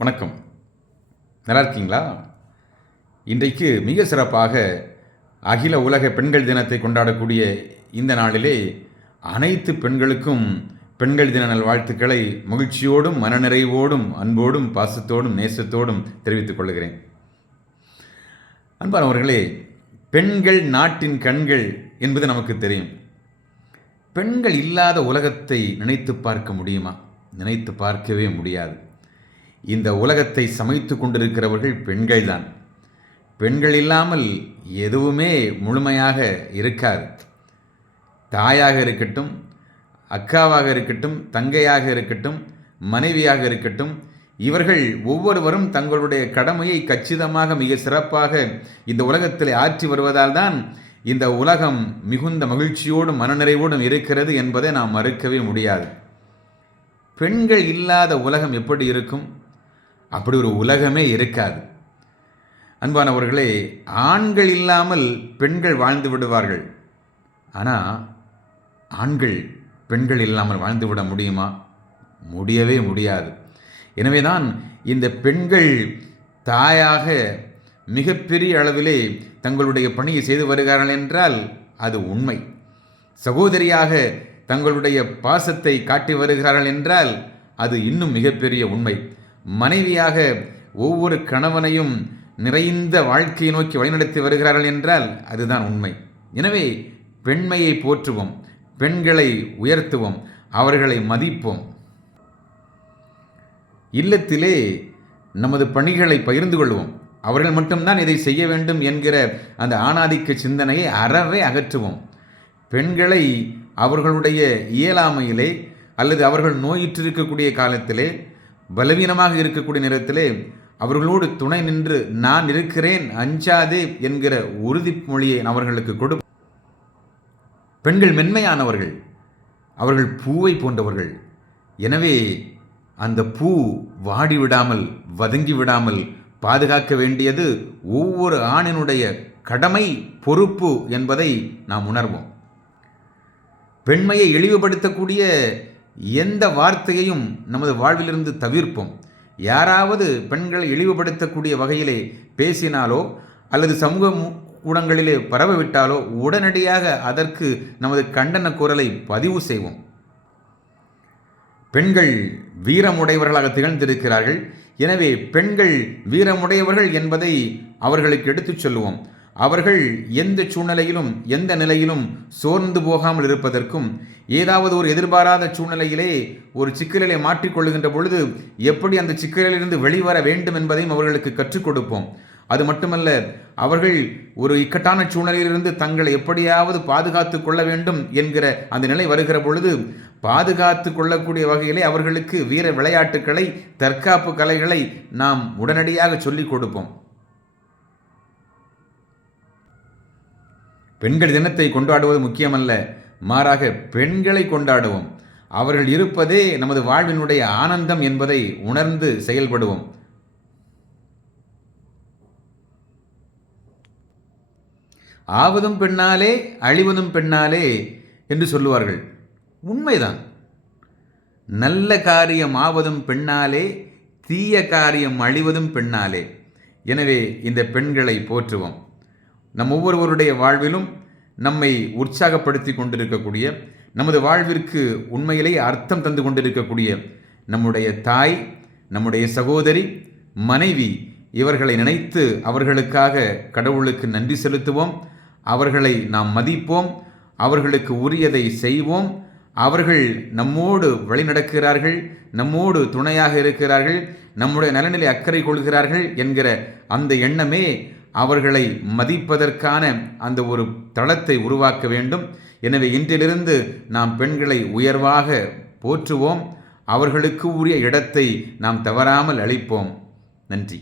வணக்கம். நல்லா இருக்கீங்களா? இன்றைக்கு மிக சிறப்பாக அகில உலக பெண்கள் தினத்தை கொண்டாடக்கூடிய இந்த நாளிலே அனைத்து பெண்களுக்கும் பெண்கள் தின நல்வாழ்த்துக்களை மகிழ்ச்சியோடும் மனநிறைவோடும் அன்போடும் பாசத்தோடும் நேசத்தோடும் தெரிவித்துக் கொள்கிறேன். அன்பானவர்களே, பெண்கள் நாட்டின் கண்கள் என்பது நமக்கு தெரியும். பெண்கள் இல்லாத உலகத்தை நினைத்து பார்க்க முடியுமா? நினைத்து பார்க்கவே முடியாது. இந்த உலகத்தை சமைத்து கொண்டிருக்கிறவர்கள் பெண்கள்தான். பெண்கள் இல்லாமல் எதுவுமே முழுமையாக இருக்காது. தாயாக இருக்கட்டும், அக்காவாக இருக்கட்டும், தங்கையாக இருக்கட்டும், மனைவியாக இருக்கட்டும், இவர்கள் ஒவ்வொருவரும் தங்களுடைய கடமையை கச்சிதமாக மிக சிறப்பாக இந்த உலகத்தில் ஆற்றி வருவதால் தான் இந்த உலகம் மிகுந்த மகிழ்ச்சியோடும் மனநிறைவோடும் இருக்கிறது என்பதை நாம் மறுக்கவே முடியாது. பெண்கள் இல்லாத உலகம் எப்படி இருக்கும்? அப்படி ஒரு உலகமே இருக்காது. அன்பானவர்களே, ஆண்கள் இல்லாமல் பெண்கள் வாழ்ந்து விடுவார்கள். ஆனால் ஆண்கள் பெண்கள் இல்லாமல் வாழ்ந்துவிட முடியுமா? முடியவே முடியாது. எனவே தான் இந்த பெண்கள் தாயாக மிகப்பெரிய அளவிலே தங்களுடைய பணியை செய்து வருகிறார்கள் என்றால் அது உண்மை. சகோதரியாக தங்களுடைய பாசத்தை காட்டி வருகிறார்கள் என்றால் அது இன்னும் மிகப்பெரிய உண்மை. மனைவியாக ஒவ்வொரு கணவனையும் நிறைந்த வாழ்க்கையை நோக்கி வழிநடத்தி வருகிறார்கள் என்றால் அதுதான் உண்மை. எனவே பெண்மையை போற்றுவோம், பெண்களை உயர்த்துவோம், அவர்களை மதிப்போம். இல்லத்திலே நமது பணிகளை பகிர்ந்து கொள்வோம். அவர்கள் மட்டும்தான் இதை செய்ய வேண்டும் என்கிற அந்த ஆணாதிக்க சிந்தனையை அறவே அகற்றுவோம். பெண்களை அவர்களுடைய இயலாமையிலே அல்லது அவர்கள் நோயிற்றிருக்கக்கூடிய காலத்திலே, பலவீனமாக இருக்கக்கூடிய நேரத்திலே அவர்களோடு துணை நின்று நான் இருக்கிறேன், அஞ்சாதே என்கிற உறுதிமொழியை அவர்களுக்கு கொடு. பெண்கள் மென்மையானவர்கள், அவர்கள் பூவை போன்றவர்கள். எனவே அந்த பூ வாடிவிடாமல் வதங்கி விடாமல் பாதுகாக்க வேண்டியது ஒவ்வொரு ஆணினுடைய கடமை, பொறுப்பு என்பதை நாம் உணர்வோம். பெண்மையை இழிவுபடுத்தக்கூடிய எந்த வார்த்தையையும் நமது வாழ்விலிருந்து தவிர்ப்போம். யாராவது பெண்களை இழிவுபடுத்தக்கூடிய வகையிலே பேசினாலோ அல்லது சமூக ஊடகங்களிலே பரவவிட்டாலோ உடனடியாக அதற்கு நமது கண்டன குரலை பதிவு செய்வோம். பெண்கள் வீரமுடையவர்களாக திகழ்ந்திருக்கிறார்கள். எனவே பெண்கள் வீரமுடையவர்கள் என்பதை அவர்களுக்கு எடுத்துச் சொல்லுவோம். அவர்கள் எந்த சூழ்நிலையிலும் எந்த நிலையிலும் சோர்ந்து போகாமல் இருப்பதற்கும், ஏதாவது ஒரு எதிர்பாராத சூழ்நிலையிலே ஒரு சிக்கலிலே மாற்றிக்கொள்ளுகின்ற பொழுது எப்படி அந்த சிக்கலிலிருந்து வெளிவர வேண்டும் என்பதையும் அவர்களுக்கு கற்றுக் கொடுப்போம். அது மட்டுமல்ல, அவர்கள் ஒரு இக்கட்டான சூழ்நிலையிலிருந்து தங்களை எப்படியாவது பாதுகாத்து கொள்ள வேண்டும் என்கிற அந்த நிலை வருகிற பொழுது பாதுகாத்து கொள்ளக்கூடிய வகையிலே அவர்களுக்கு வீர விளையாட்டுக்களை, தற்காப்பு கலைகளை நாம் உடனடியாக சொல்லிக் கொடுப்போம். பெண்கள் தினத்தை கொண்டாடுவது முக்கியமல்ல, மாறாக பெண்களை கொண்டாடுவோம். அவர்கள் இருப்பதே நமது வாழ்வினுடைய ஆனந்தம் என்பதை உணர்ந்து செயல்படுவோம். ஆவதும் பெண்ணாலே அழிவதும் பெண்ணாலே என்று சொல்லுவார்கள். உண்மைதான். நல்ல காரியம் ஆவதும் பெண்ணாலே, தீய காரியம் அழிவதும் பெண்ணாலே. எனவே இந்த பெண்களை போற்றுவோம். நம் ஒவ்வொருவருடைய வாழ்விலும் நம்மை உற்சாகப்படுத்தி கொண்டிருக்கக்கூடிய, நமது வாழ்விற்கு உண்மையிலே அர்த்தம் தந்து கொண்டிருக்கக்கூடிய நம்முடைய தாய், நம்முடைய சகோதரி, மனைவி, இவர்களை நினைத்து அவர்களுக்காக கடவுளுக்கு நன்றி செலுத்துவோம். அவர்களை நாம் மதிப்போம், அவர்களுக்கு உரியதை செய்வோம். அவர்கள் நம்மோடு வழிநடக்கிறார்கள், நம்மோடு துணையாக இருக்கிறார்கள், நம்முடைய நலனிலே அக்கறை கொள்கிறார்கள் என்கிற அந்த எண்ணமே அவர்களை மதிப்பதற்கான அந்த ஒரு தளத்தை உருவாக்க வேண்டும். எனவே இன்றிலிருந்து நாம் பெண்களை உயர்வாக போற்றுவோம். அவர்களுக்கு உரிய இடத்தை நாம் தவறாமல் அளிப்போம். நன்றி.